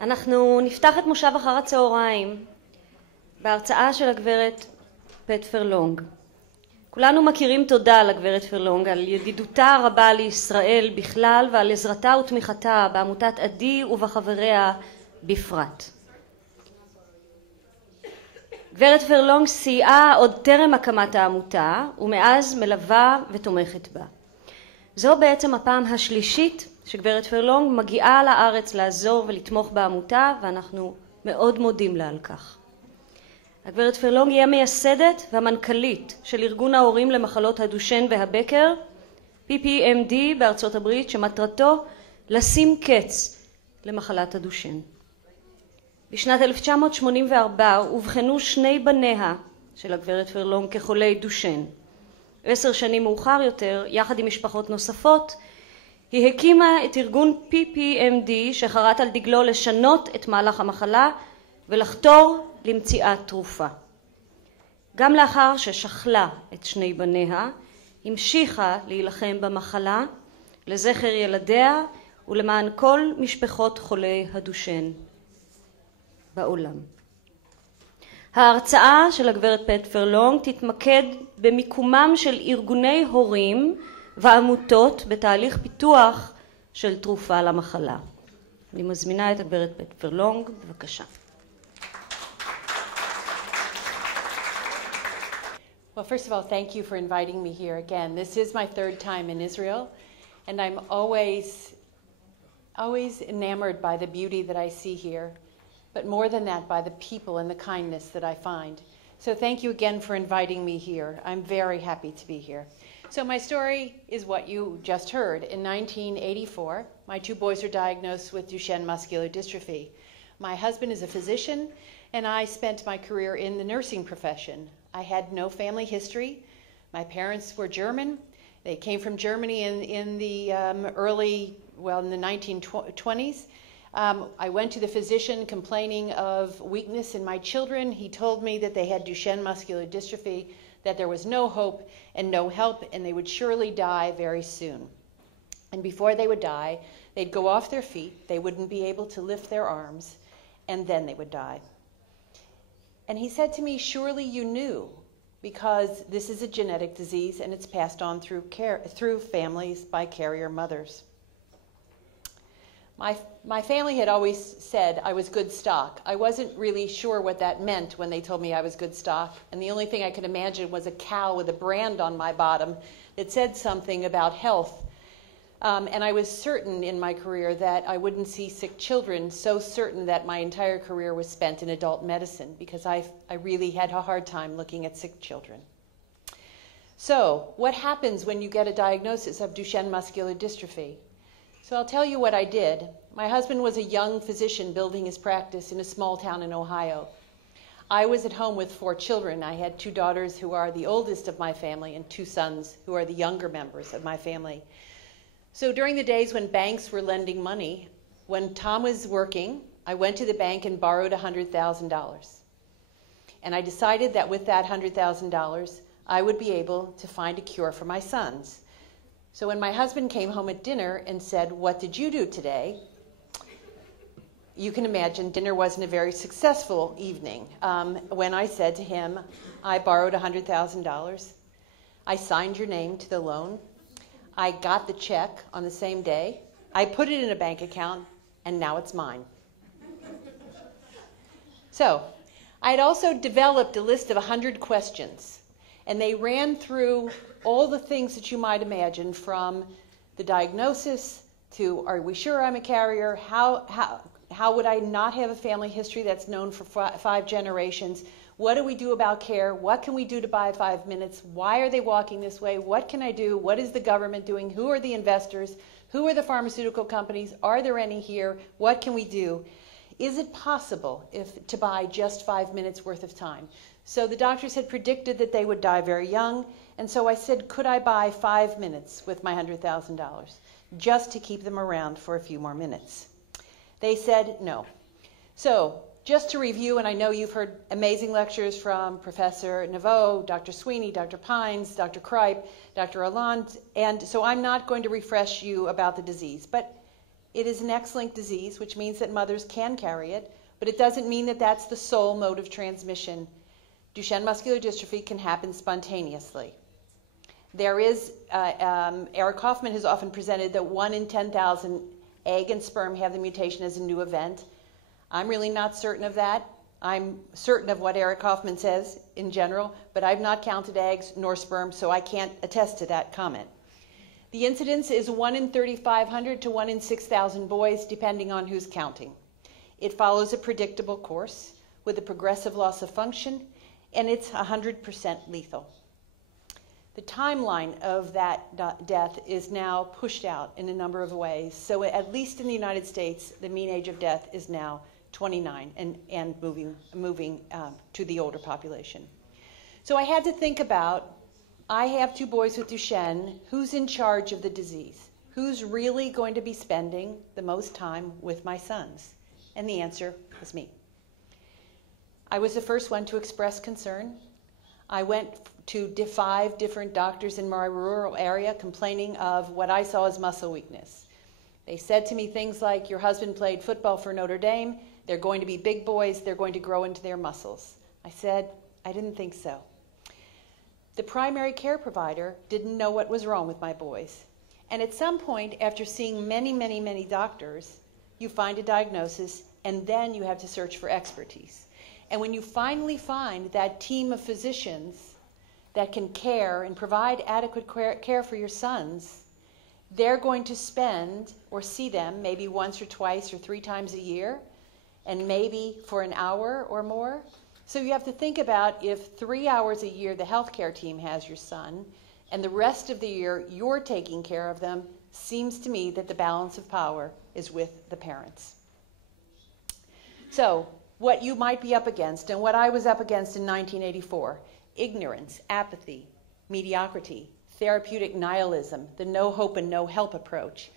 אנחנו נפתח את מושב אחר הצהריים בהרצאה של הגברת פארלונג. כולנו מכירים תודה לגברת פארלונג על ידידותה הרבה לישראל בכלל ועל עזרתה ותמיכתה בעמותת עדי ובחבריה בפרט. גברת פארלונג סייעה עוד טרם הקמת העמותה ומאז מלווה ותומכת בה. זו בעצם הפעם השלישית שגברת פארלונג מגיעה לארץ לעזור ולתמוך בעמותה, ואנחנו מאוד מודים לה על כך. הגברת פארלונג היא המייסדת והמנכ"לית של ארגון ההורים למחלות הדושן והבקר, Ppmd בארצות הברית, שמטרתו לשים קץ למחלת הדושן. בשנת 1984 אובחנו שני בניה של הגברת פארלונג כחולי דושן. 10 שנים מאוחר יותר, יחד עם משפחות נוספות, היא הקימה את ארגון Ppmd שחרת על דגלו לשנות את מהלך המחלה ולחתור למציאת תרופה. גם לאחר ששכלה את שני בניה, המשיכה להילחם במחלה לזכר ילדיה ולמען כל משפחות חולי הדושן בעולם. ההרצאה של הגברת פארלונג תתמקד במיקומם של ארגוני הורים ועמותות בתהליך פיתוח של תרופה למחלה. אני מזמינה את הגברת פארלונג, בבקשה. Well, first of all, thank you for inviting me here again. This is my 3rd time in Israel, and I'm always enamored by the beauty that I see here, but more than that, by the people and the kindness that I find. So thank you again for inviting me here. I'm very happy to be here. So my story is what you just heard. In 1984, my 2 boys were diagnosed with Duchenne muscular dystrophy. My husband is a physician, and I spent my career in the nursing profession. I had no family history. My parents were German. They came from Germany in the in the 1920s. I went to the physician complaining of weakness in my children. He told me that they had Duchenne muscular dystrophy, that there was no hope and no help, and they would surely die very soon. And before they would die, they'd go off their feet, they wouldn't be able to lift their arms, and then they would die. And he said to me, surely you knew, because this is a genetic disease and it's passed on through families by carrier mothers. My family had always said I was good stock. I wasn't really sure what that meant when they told me I was good stock, and the only thing I could imagine was a cow with a brand on my bottom that said something about health. And I was certain in my career that I wouldn't see sick children, so certain that my entire career was spent in adult medicine, because I really had a hard time looking at sick children. So what happens when you get a diagnosis of Duchenne muscular dystrophy? So I'll tell you what I did. My husband was a young physician building his practice in a small town in Ohio. I was at home with 4 children. I had 2 daughters who are the oldest of my family and 2 sons who are the younger members of my family. So during the days when banks were lending money, when Tom was working, I went to the bank and borrowed $100,000. And I decided that with that $100,000, I would be able to find a cure for my sons. So when my husband came home at dinner and said, "What did you do today?" you can imagine dinner wasn't a very successful evening. When I said to him, I borrowed $100,000, I signed your name to the loan, I got the check on the same day, I put it in a bank account, and now it's mine. So I had also developed a list of 100 questions, and they ran through all the things that you might imagine, from the diagnosis to, are we sure I'm a carrier? How would I not have a family history that's known for 5 generations? What do we do about care? What can we do to buy 5 minutes? Why are they walking this way? What can I do? What is the government doing? Who are the investors? Who are the pharmaceutical companies? Are there any here? What can we do? Is it possible to buy just 5 minutes worth of time? So the doctors had predicted that they would die very young, and so I said, could I buy 5 minutes with my $100,000 just to keep them around for a few more minutes? They said no. So just to review, and I know you've heard amazing lectures from Professor Naveau, Dr. Sweeney, Dr. Pines, Dr. Kripe, Dr. Alland, and so I'm not going to refresh you about the disease, but It is an X-linked disease, which means that mothers can carry it, but it doesn't mean that that's the sole mode of transmission. Duchenne muscular dystrophy can happen spontaneously. There is, Eric Kaufman has often presented that 1 in 10,000 egg and sperm have the mutation as a new event. I'm really not certain of that. I'm certain of what Eric Kaufman says in general, but I've not counted eggs nor sperm, so I can't attest to that comment. The incidence is 1 in 3,500 to 1 in 6,000 boys, depending on who's counting. It follows a predictable course with a progressive loss of function, and it's 100% lethal. The timeline of that death is now pushed out in a number of ways. So at least in the United States, the mean age of death is now 29 and moving to the older population. So I had to think about, I have 2 boys with Duchenne, who's in charge of the disease? Who's really going to be spending the most time with my sons? And the answer was me. I was the first one to express concern. I went to 5 different doctors in my rural area complaining of what I saw as muscle weakness. They said to me things like, your husband played football for Notre Dame, they're going to be big boys, they're going to grow into their muscles. I said, I didn't think so. The primary care provider didn't know what was wrong with my boys. And at some point, after seeing many, many, many doctors, you find a diagnosis, and then you have to search for expertise. And when you finally find that team of physicians that can care and provide adequate care for your sons, they're going to spend or see them maybe once or twice or 3 times a year, and maybe for an hour or more. So you have to think about, if 3 hours a year the healthcare team has your son, and the rest of the year you're taking care of them, seems to me that the balance of power is with the parents. So what you might be up against, and what I was up against in 1984, ignorance, apathy, mediocrity, therapeutic nihilism, the no hope and no help approach,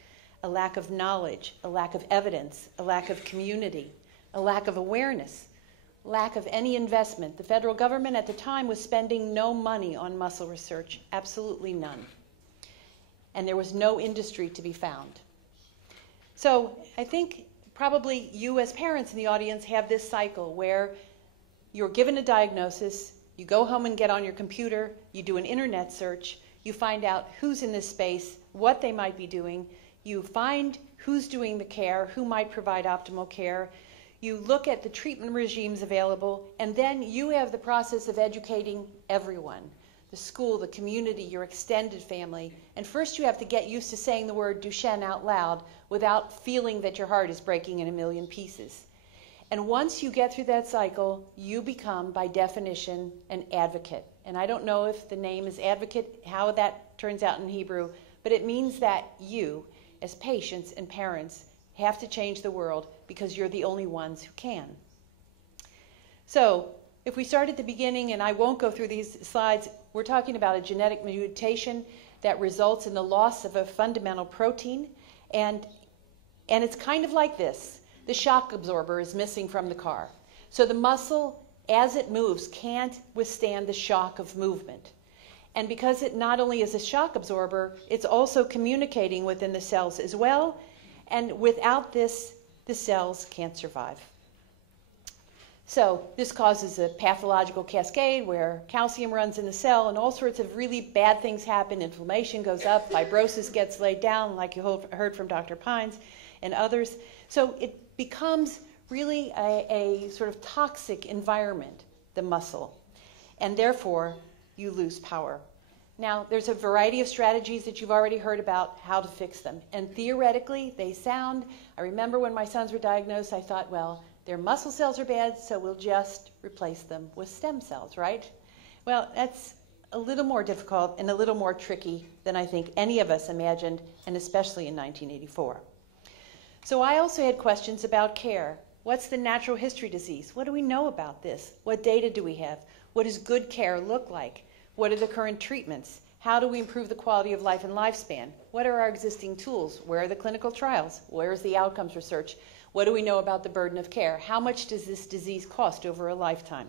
a lack of knowledge, a lack of evidence, a lack of community, a lack of awareness, lack of any investment. The federal government at the time was spending no money on muscle research, absolutely none. And there was no industry to be found. So I think probably you as parents in the audience have this cycle where you're given a diagnosis, you go home and get on your computer, you do an internet search, you find out who's in this space, what they might be doing, you find who's doing the care, who might provide optimal care, you look at the treatment regimes available, and then you have the process of educating everyone, the school, the community, your extended family. And first you have to get used to saying the word Duchenne out loud without feeling that your heart is breaking in a million pieces. And once you get through that cycle, you become, by definition, an advocate. And I don't know if the name is advocate, how that turns out in Hebrew, but it means that you, as patients and parents, have to change the world because you're the only ones who can. So, if we start at the beginning, and I won't go through these slides, we're talking about a genetic mutation that results in the loss of a fundamental protein, and it's kind of like this. The shock absorber is missing from the car. So the muscle, as it moves, can't withstand the shock of movement. And because it not only is a shock absorber, it's also communicating within the cells as well, and without this, the cells can't survive. So this causes a pathological cascade where calcium runs in the cell and all sorts of really bad things happen. Inflammation goes up, fibrosis gets laid down, like you heard from Dr. Pines and others. So it becomes really a sort of toxic environment, the muscle, and therefore you lose power. Now, there's a variety of strategies that you've already heard about how to fix them. And theoretically, they sound, I remember when my sons were diagnosed, I thought, well, their muscle cells are bad, so we'll just replace them with stem cells, right? Well, that's a little more difficult and a little more tricky than I think any of us imagined, and especially in 1984. So I also had questions about care. What's the natural history disease? What do we know about this? What data do we have? What does good care look like? What are the current treatments? How do we improve the quality of life and lifespan? What are our existing tools? Where are the clinical trials? Where is the outcomes research? What do we know about the burden of care? How much does this disease cost over a lifetime?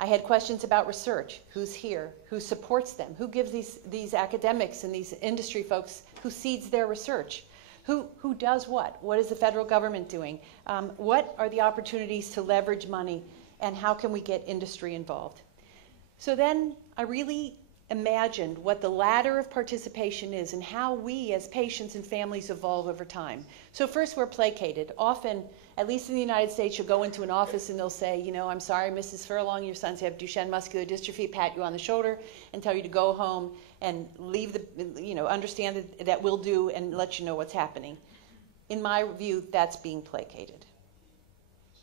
I had questions about research. Who's here? Who supports them? Who gives these academics and these industry folks, who seeds their research? Who does what? What is the federal government doing? What are the opportunities to leverage money, and how can we get industry involved? So then I really imagined what the ladder of participation is and how we as patients and families evolve over time. So first, we're placated. Often, at least in the United States, you'll go into an office and they'll say, you know, I'm sorry, Mrs. Furlong, your sons have Duchenne muscular dystrophy, pat you on the shoulder and tell you to go home and leave the, you know, understand that we'll do and let you know what's happening. In my view, that's being placated.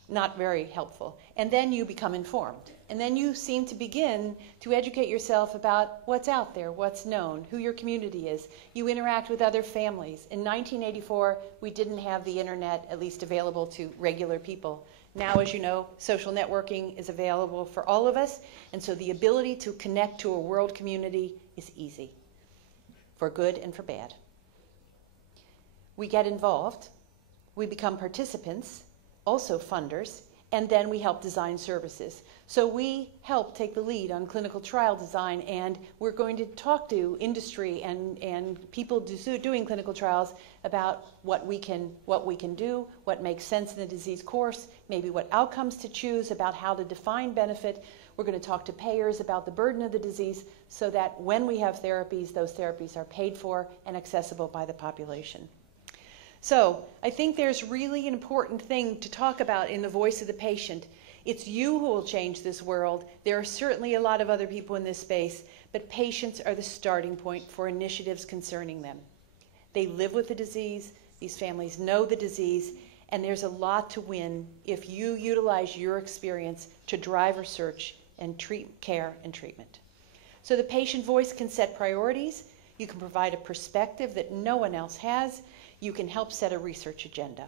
Not very helpful. And then you become informed. And then you seem to begin to educate yourself about what's out there, what's known, who your community is. You interact with other families. In 1984, we didn't have the internet, at least available to regular people. Now, as you know, social networking is available for all of us. And so the ability to connect to a world community is easy, for good and for bad. We get involved. We become participants, also funders, and then we help design services. So we help take the lead on clinical trial design, and we're going to talk to industry and people doing clinical trials about what we can do, what makes sense in the disease course, maybe what outcomes to choose, about how to define benefit. We're going to talk to payers about the burden of the disease so that when we have therapies, those therapies are paid for and accessible by the population. So I think there's really an important thing to talk about in the voice of the patient. It's you who will change this world. There are certainly a lot of other people in this space, but patients are the starting point for initiatives concerning them. They live with the disease, these families know the disease, and there's a lot to win if you utilize your experience to drive research and care and treatment. So the patient voice can set priorities. You can provide a perspective that no one else has. You can help set a research agenda.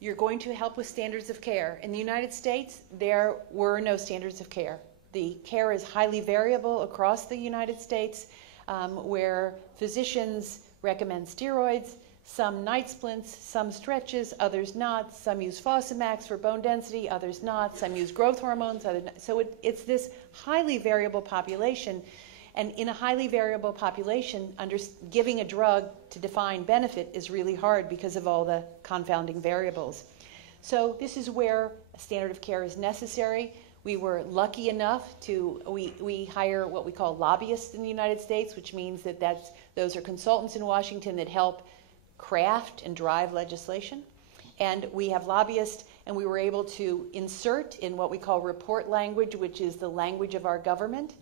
You're going to help with standards of care. In the United States, there were no standards of care. The care is highly variable across the United States, where physicians recommend steroids, some night splints, some stretches, others not. Some use Fosamax for bone density, others not. Some use growth hormones, others not. So it's this highly variable population. And in a highly variable population, giving a drug to define benefit is really hard because of all the confounding variables. So this is where a standard of care is necessary. We were lucky enough to, we hire what we call lobbyists in the United States, which means that those are consultants in Washington that help craft and drive legislation. And we have lobbyists, and we were able to insert in what we call report language, which is the language of our government,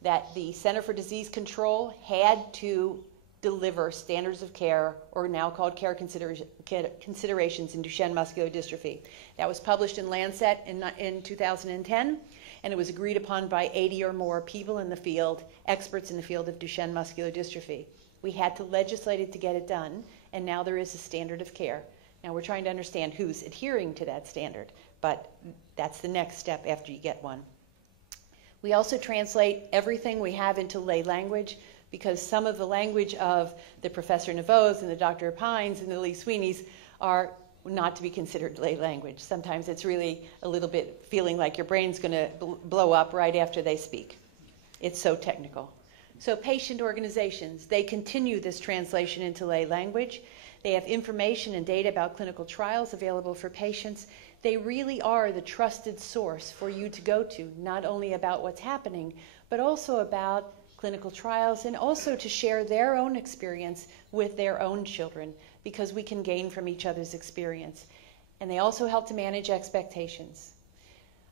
that the Center for Disease Control had to deliver standards of care, or now called care considerations in Duchenne muscular dystrophy. That was published in Lancet in 2010, and it was agreed upon by 80 or more people in the field, experts in the field of Duchenne muscular dystrophy. We had to legislate it to get it done, and now there is a standard of care. Now we're trying to understand who's adhering to that standard, but that's the next step after you get one. We also translate everything we have into lay language, because some of the language of the Professor Naveaus and the Dr. Pines and the Lee Sweeneys are not to be considered lay language. Sometimes it's really a little bit feeling like your brain's going to blow up right after they speak. It's so technical. So patient organizations, they continue this translation into lay language. They have information and data about clinical trials available for patients. They really are the trusted source for you to go to, not only about what's happening, but also about clinical trials, and also to share their own experience with their own children, because we can gain from each other's experience. And they also help to manage expectations.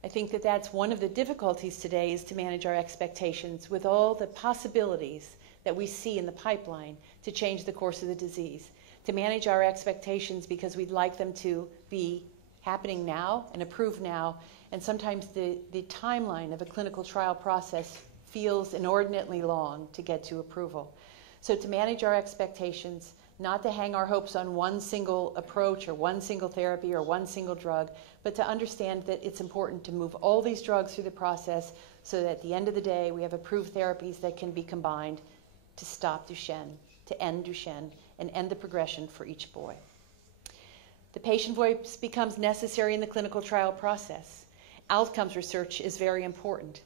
I think that that's one of the difficulties today, is to manage our expectations with all the possibilities that we see in the pipeline to change the course of the disease. To manage our expectations because we'd like them to be happening now and approved now, and sometimes the timeline of a clinical trial process feels inordinately long to get to approval. So to manage our expectations, not to hang our hopes on one single approach or one single therapy or one single drug, but to understand that it's important to move all these drugs through the process so that at the end of the day we have approved therapies that can be combined to stop Duchenne, to end Duchenne, and end the progression for each boy. The patient voice becomes necessary in the clinical trial process. Outcomes research is very important.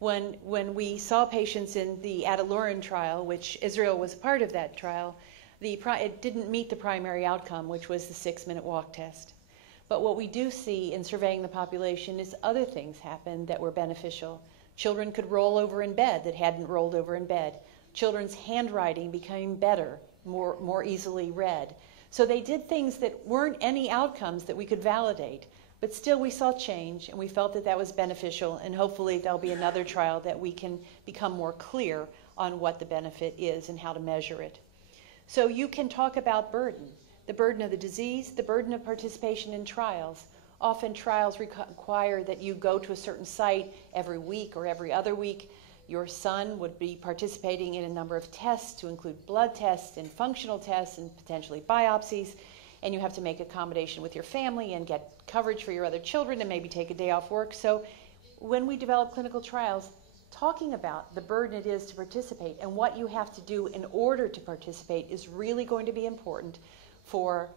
When we saw patients in the ع.د.ي trial, which Israel was a part of that trial, It didn't meet the primary outcome, which was the 6-minute walk test. But what we do see in surveying the population is other things happened that were beneficial. Children could roll over in bed that hadn't rolled over in bed. Children's handwriting became better, more easily read. So they did things that weren't any outcomes that we could validate, but still we saw change, and we felt that that was beneficial, and hopefully there'll be another trial that we can become more clear on what the benefit is and how to measure it. So you can talk about burden, the burden of the disease, the burden of participation in trials. Often trials require that you go to a certain site every week or every other week. Your son would be participating in a number of tests to include blood tests and functional tests and potentially biopsies, and you have to make accommodation with your family and get coverage for your other children and maybe take a day off work. So when we develop clinical trials, talking about the burden it is to participate and what you have to do in order to participate is really going to be important for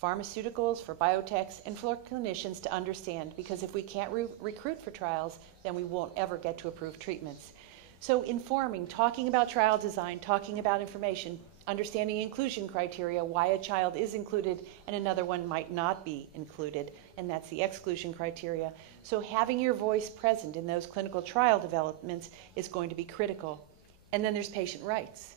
pharmaceuticals, for biotechs, and for clinicians to understand, because if we can't recruit for trials, then we won't ever get to approved treatments. So informing, talking about trial design, talking about information, understanding inclusion criteria, why a child is included and another one might not be included, and that's the exclusion criteria. So having your voice present in those clinical trial developments is going to be critical. And then there's patient rights.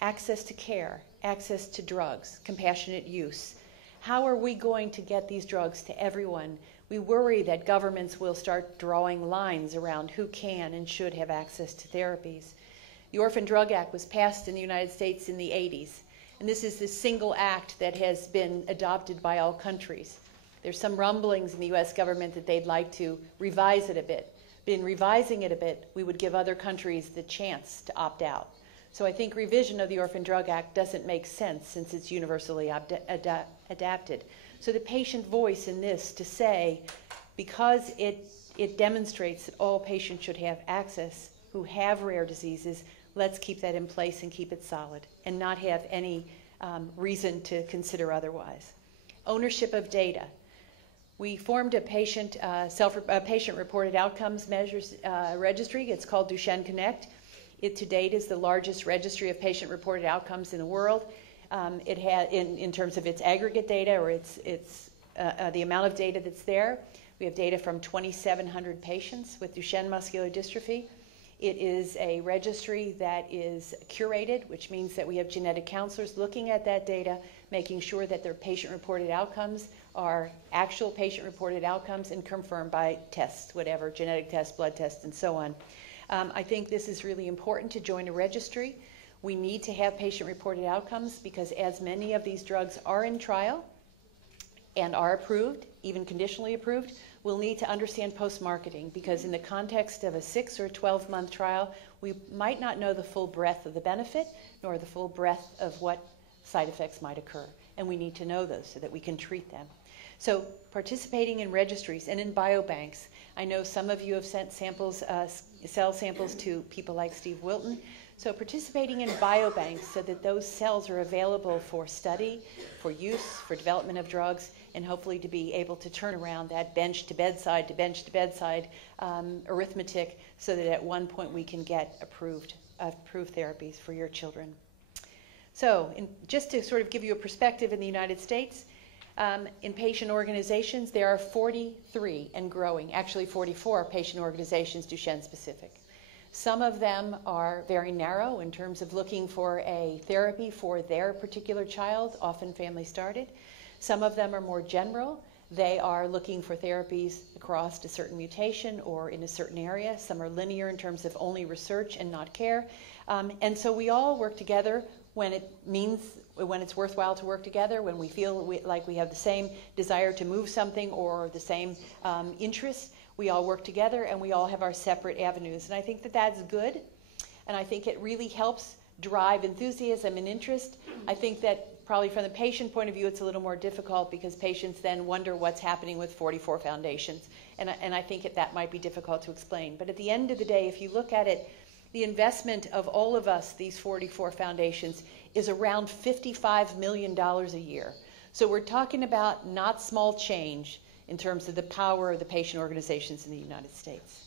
Access to care, access to drugs, compassionate use. How are we going to get these drugs to everyone? We worry that governments will start drawing lines around who can and should have access to therapies. The Orphan Drug Act was passed in the United States in the 80s, and this is the single act that has been adopted by all countries. There's some rumblings in the US government that they'd like to revise it a bit. But in revising it a bit, we would give other countries the chance to opt out. So I think revision of the Orphan Drug Act doesn't make sense since it's universally adapted. So the patient voice in this to say, because it demonstrates that all patients should have access who have rare diseases, let's keep that in place and keep it solid and not have any reason to consider otherwise. Ownership of data. We formed a patient-reported outcomes measures registry. It's called Duchenne Connect. It to date is the largest registry of patient-reported outcomes in the world. It had, in terms of its aggregate data or the amount of data that's there. We have data from 2,700 patients with Duchenne muscular dystrophy. It is a registry that is curated, which means that we have genetic counselors looking at that data, making sure that their patient-reported outcomes are actual patient-reported outcomes and confirmed by tests, whatever, genetic tests, blood tests, and so on. I think this is really important to join a registry. We need to have patient-reported outcomes because as many of these drugs are in trial and are approved, even conditionally approved, we'll need to understand post-marketing because in the context of a 6 or 12-month trial, we might not know the full breadth of the benefit nor the full breadth of what side effects might occur. And we need to know those so that we can treat them. So participating in registries and in biobanks. I know some of you have sent samples, cell samples to people like Steve Wilton. So participating in biobanks so that those cells are available for study, for use, for development of drugs, and hopefully to be able to turn around that bench to bedside arithmetic so that at one point we can get approved therapies for your children. So just to sort of give you a perspective in the United States, in patient organizations, there are 43 and growing, actually 44 patient organizations Duchenne specific. Some of them are very narrow in terms of looking for a therapy for their particular child, often family started. Some of them are more general. They are looking for therapies across a certain mutation or in a certain area. Some are linear in terms of only research and not care. And so we all work together when it's worthwhile to work together, when we feel like we have the same desire to move something or the same interests. We all work together and we all have our separate avenues. And I think that that's good. And I think it really helps drive enthusiasm and interest. I think that probably from the patient point of view, it's a little more difficult because patients then wonder what's happening with 44 foundations. And I think that might be difficult to explain. But at the end of the day, if you look at it, the investment of all of us, these 44 foundations, is around $55 million a year. So we're talking about not small change in terms of the power of the patient organizations in the United States.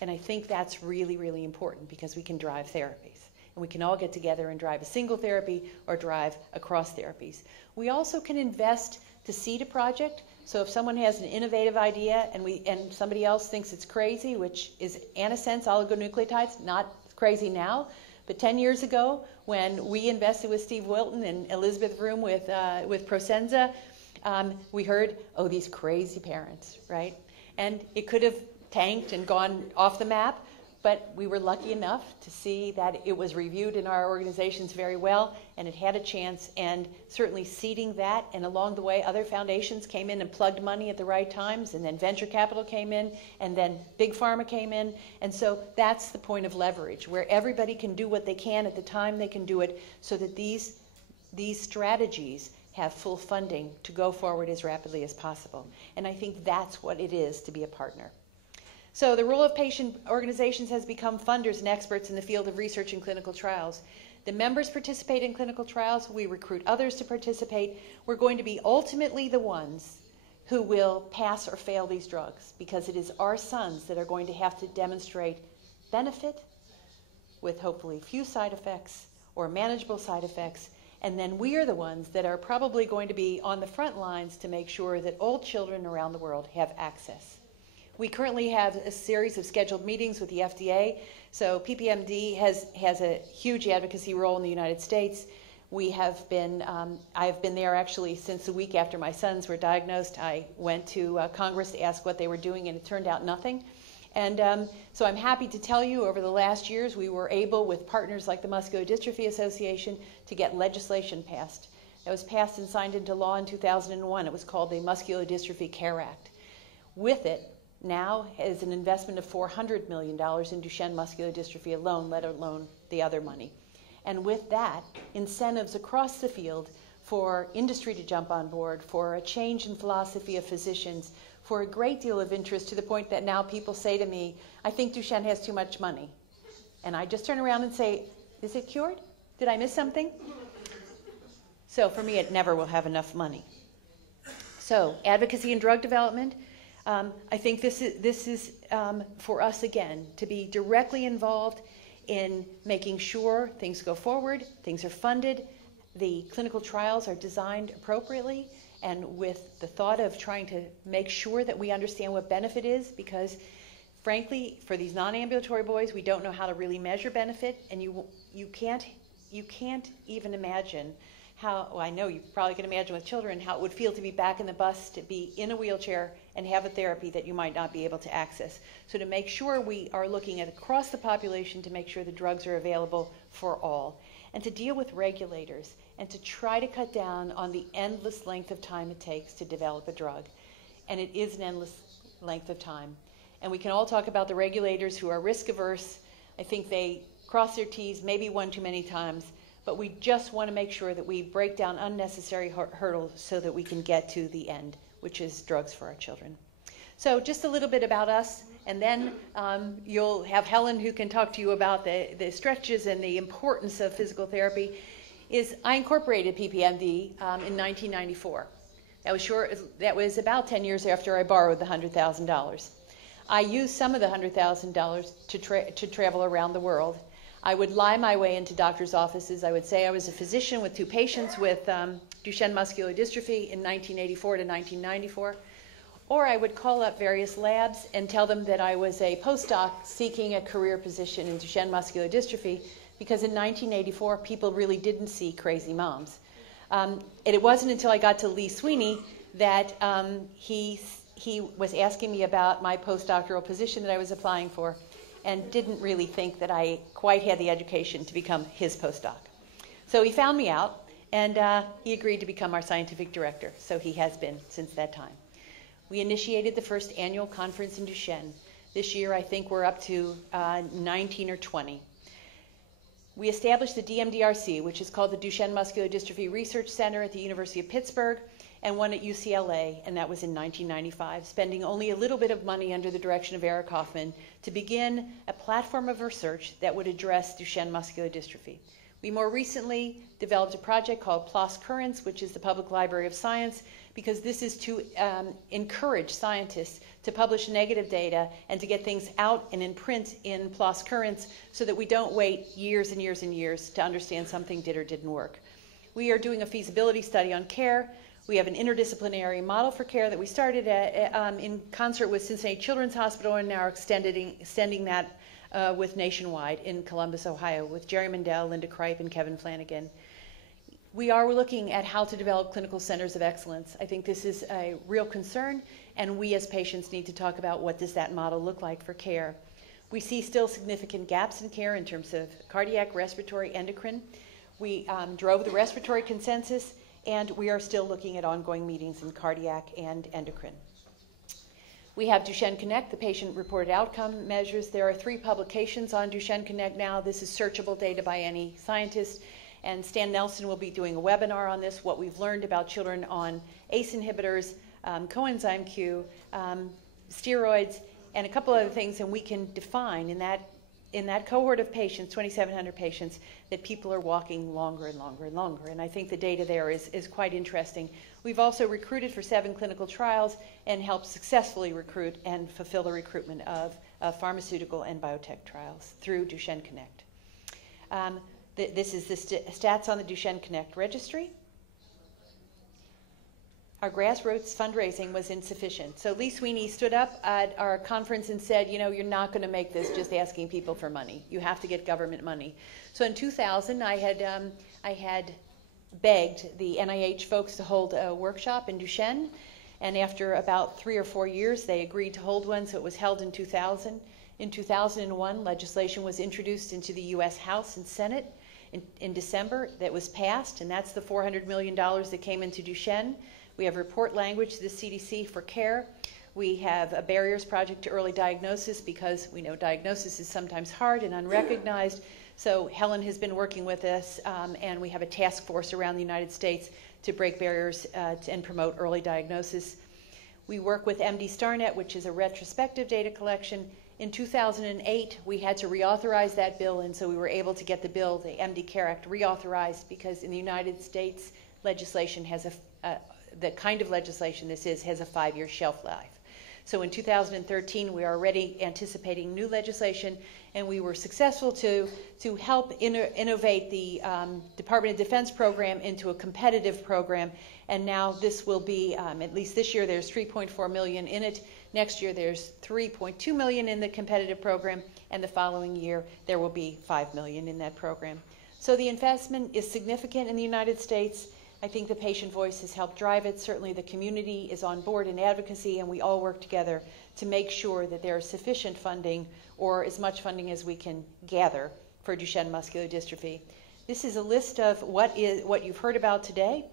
And I think that's really, really important because we can drive therapies. and we can all get together and drive a single therapy or drive across therapies. We also can invest to seed a project. So if someone has an innovative idea and somebody else thinks it's crazy, which is antisense oligonucleotides, not crazy now, but 10 years ago when we invested with Steve Wilton and Elizabeth Vroom with Prosenza, we heard, oh, these crazy parents, right? And it could have tanked and gone off the map, but we were lucky enough to see that it was reviewed in our organizations very well, and it had a chance, and certainly seeding that, and along the way other foundations came in and plugged money at the right times, and then venture capital came in, and then big pharma came in, and so that's the point of leverage, where everybody can do what they can at the time they can do it, so that these strategies have full funding to go forward as rapidly as possible. And I think that's what it is to be a partner. So the role of patient organizations has become funders and experts in the field of research and clinical trials. The members participate in clinical trials. We recruit others to participate. We're going to be ultimately the ones who will pass or fail these drugs, because it is our sons that are going to have to demonstrate benefit with hopefully few side effects or manageable side effects. And then we are the ones that are probably going to be on the front lines to make sure that all children around the world have access. We currently have a series of scheduled meetings with the FDA. So Ppmd has a huge advocacy role in the United States. We have been, I've been there actually since the week after my sons were diagnosed. I went to Congress to ask what they were doing, and it turned out nothing. And so I'm happy to tell you, over the last years, we were able, with partners like the Muscular Dystrophy Association, to get legislation passed. That was passed and signed into law in 2001. It was called the Muscular Dystrophy Care Act. With it, now is an investment of $400 million in Duchenne muscular dystrophy alone, let alone the other money. And with that, incentives across the field for industry to jump on board, for a change in philosophy of physicians, for a great deal of interest, to the point that now people say to me, I think Duchenne has too much money. And I just turn around and say, is it cured? Did I miss something? So for me, it never will have enough money. So advocacy and drug development. I think this is for us, again, to be directly involved in making sure things go forward, things are funded, the clinical trials are designed appropriately, and with the thought of trying to make sure that we understand what benefit is, because frankly, for these non-ambulatory boys, we don't know how to really measure benefit, and you can't even imagine how, well, I know you probably can imagine with children how it would feel to be back in the bus, to be in a wheelchair and have a therapy that you might not be able to access. So to make sure we are looking at across the population to make sure the drugs are available for all, and to deal with regulators, and to try to cut down on the endless length of time it takes to develop a drug. And it is an endless length of time. And we can all talk about the regulators who are risk averse. I think they cross their T's maybe one too many times, but we just want to make sure that we break down unnecessary hurdles so that we can get to the end, which is drugs for our children. So just a little bit about us, and then you'll have Helen, who can talk to you about the stretches and the importance of physical therapy. I incorporated Ppmd in 1994. That was about 10 years after I borrowed the $100,000. I used some of the $100,000 to travel around the world. I would lie my way into doctors' offices. I would say I was a physician with 2 patients with Duchenne muscular dystrophy in 1984 to 1994. Or I would call up various labs and tell them that I was a postdoc seeking a career position in Duchenne muscular dystrophy, because in 1984, people really didn't see crazy moms. And it wasn't until I got to Lee Sweeney that he was asking me about my postdoctoral position that I was applying for, and didn't really think that I quite had the education to become his postdoc. So he found me out, and he agreed to become our scientific director. So he has been since that time. We initiated the first annual conference in Duchenne. This year, I think we're up to 19 or 20. We established the DMDRC, which is called the Duchenne Muscular Dystrophy Research Center at the University of Pittsburgh, and one at UCLA, and that was in 1995, spending only a little bit of money under the direction of Eric Hoffman to begin a platform of research that would address Duchenne muscular dystrophy. We more recently developed a project called PLOS Currents, which is the Public Library of Science, because this is to encourage scientists to publish negative data and to get things out and in print in PLOS Currents so that we don't wait years and years and years to understand something did or didn't work. We are doing a feasibility study on care. We have an interdisciplinary model for care that we started in concert with Cincinnati Children's Hospital and now are extending that with Nationwide in Columbus, Ohio, with Jerry Mandel, Linda Kripe, and Kevin Flanagan. We are looking at how to develop clinical centers of excellence. I think this is a real concern, and we as patients need to talk about what does that model look like for care. We see still significant gaps in care in terms of cardiac, respiratory, endocrine. We drove the respiratory consensus, and we are still looking at ongoing meetings in cardiac and endocrine. We have Duchenne Connect, the patient-reported outcome measures. There are 3 publications on Duchenne Connect now. This is searchable data by any scientist. And Stan Nelson will be doing a webinar on this, what we've learned about children on ACE inhibitors, coenzyme Q, steroids, and a couple other things. And we can define in that cohort of patients, 2,700 patients, that people are walking longer and longer and longer. And I think the data there is quite interesting. We've also recruited for 7 clinical trials and helped successfully recruit and fulfill the recruitment of pharmaceutical and biotech trials through Duchenne Connect. This is the stats on the Duchenne Connect registry. Our grassroots fundraising was insufficient. So Lee Sweeney stood up at our conference and said, you know, you're not going to make this just asking people for money. You have to get government money. So in 2000, I had begged the NIH folks to hold a workshop in Duchenne. And after about 3 or 4 years, they agreed to hold one, so it was held in 2000. In 2001, legislation was introduced into the U.S. House and Senate in December that was passed, and that's the $400 million that came into Duchenne. We have report language to the CDC for care. We have a barriers project to early diagnosis because we know diagnosis is sometimes hard and unrecognized. So Helen has been working with us, and we have a task force around the United States to break barriers and promote early diagnosis. We work with MD StarNet, which is a retrospective data collection. In 2008, we had to reauthorize that bill, and so we were able to get the bill, the MD Care Act, reauthorized because in the United States, legislation has the kind of legislation this is has a 5-year shelf life. So in 2013, we are already anticipating new legislation, and we were successful to help innovate the Department of Defense program into a competitive program. And now this will be, at least this year, there's $3.4 million in it. Next year, there's $3.2 million in the competitive program, and the following year, there will be $5 million in that program. So the investment is significant in the United States. I think the patient voice has helped drive it. Certainly the community is on board in advocacy, and we all work together to make sure that there is sufficient funding or as much funding as we can gather for Duchenne muscular dystrophy. This is a list of what you've heard about today,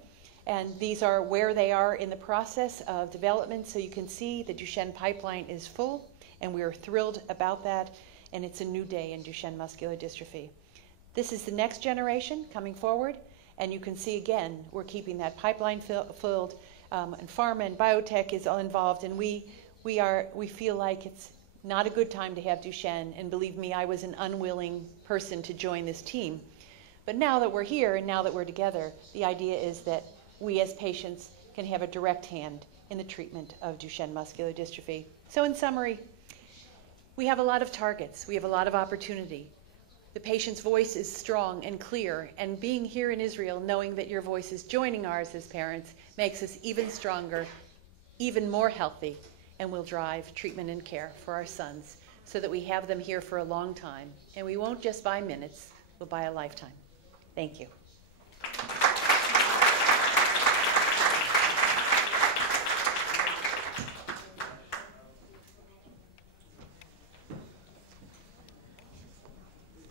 and these are where they are in the process of development. So you can see the Duchenne pipeline is full, and we are thrilled about that, and it's a new day in Duchenne muscular dystrophy. This is the next generation coming forward. And you can see again, we're keeping that pipeline filled, and pharma and biotech is all involved, and we feel like it's not a good time to have Duchenne. And believe me, I was an unwilling person to join this team. But now that we're here and now that we're together, the idea is that we as patients can have a direct hand in the treatment of Duchenne muscular dystrophy. So in summary, we have a lot of targets. We have a lot of opportunity. The patient's voice is strong and clear, and being here in Israel, knowing that your voice is joining ours as parents, makes us even stronger, even more healthy, and will drive treatment and care for our sons so that we have them here for a long time. And we won't just buy minutes, we'll buy a lifetime. Thank you.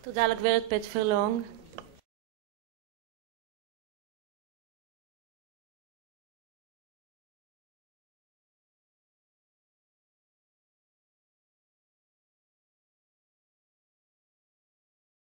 תודה לגברת פרלונג.